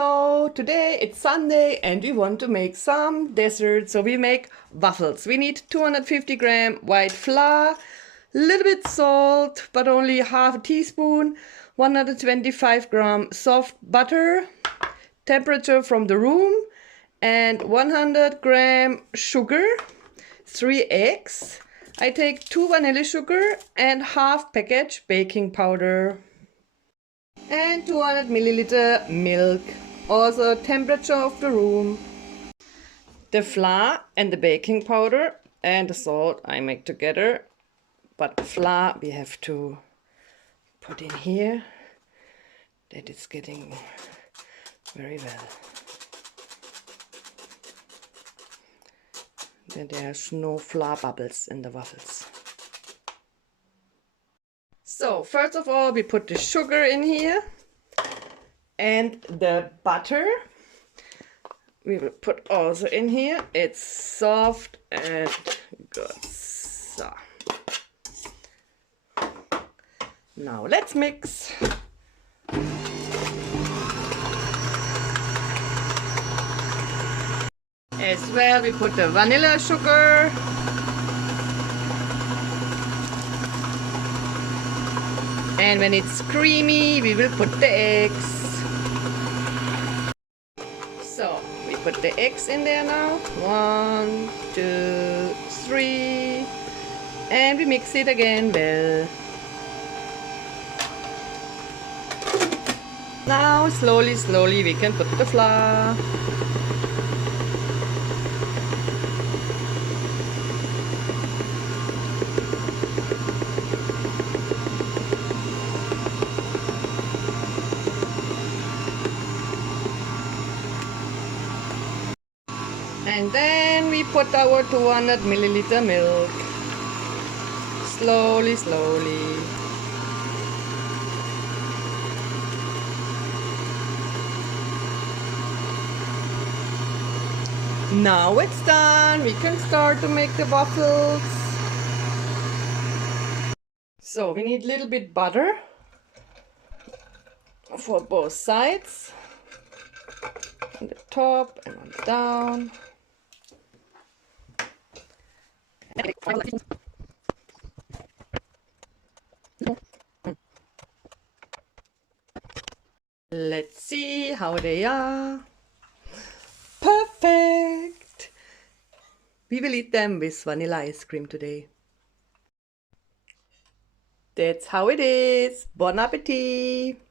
Hello, today it's Sunday and we want to make some dessert. So we make waffles. We need 250-gram white flour, little bit salt, but only half a teaspoon, 125-gram soft butter, temperature from the room, and 100-gram sugar, 3 eggs. I take 2 vanilla sugar and half package baking powder. And 200 milliliter milk, also temperature of the room. The flour and the baking powder and the salt I make together, but the flour we have to put in here that it's getting very well. Then there's no flour bubbles in the waffles. So first of all we put the sugar in here and the butter we will put also in here. It's soft and good. So now let's mix. As well we put the vanilla sugar. And when it's creamy, we will put the eggs. So we put the eggs in there now. 1, 2, 3. And we mix it again well. Now slowly we can put the flour. And then we put our 200 milliliter milk. Slowly. Now it's done. We can start to make the waffles. So we need a little bit butter for both sides. On the top and on down. Let's see how they are. Perfect! We will eat them with vanilla ice cream today. That's how it is. Bon appetit!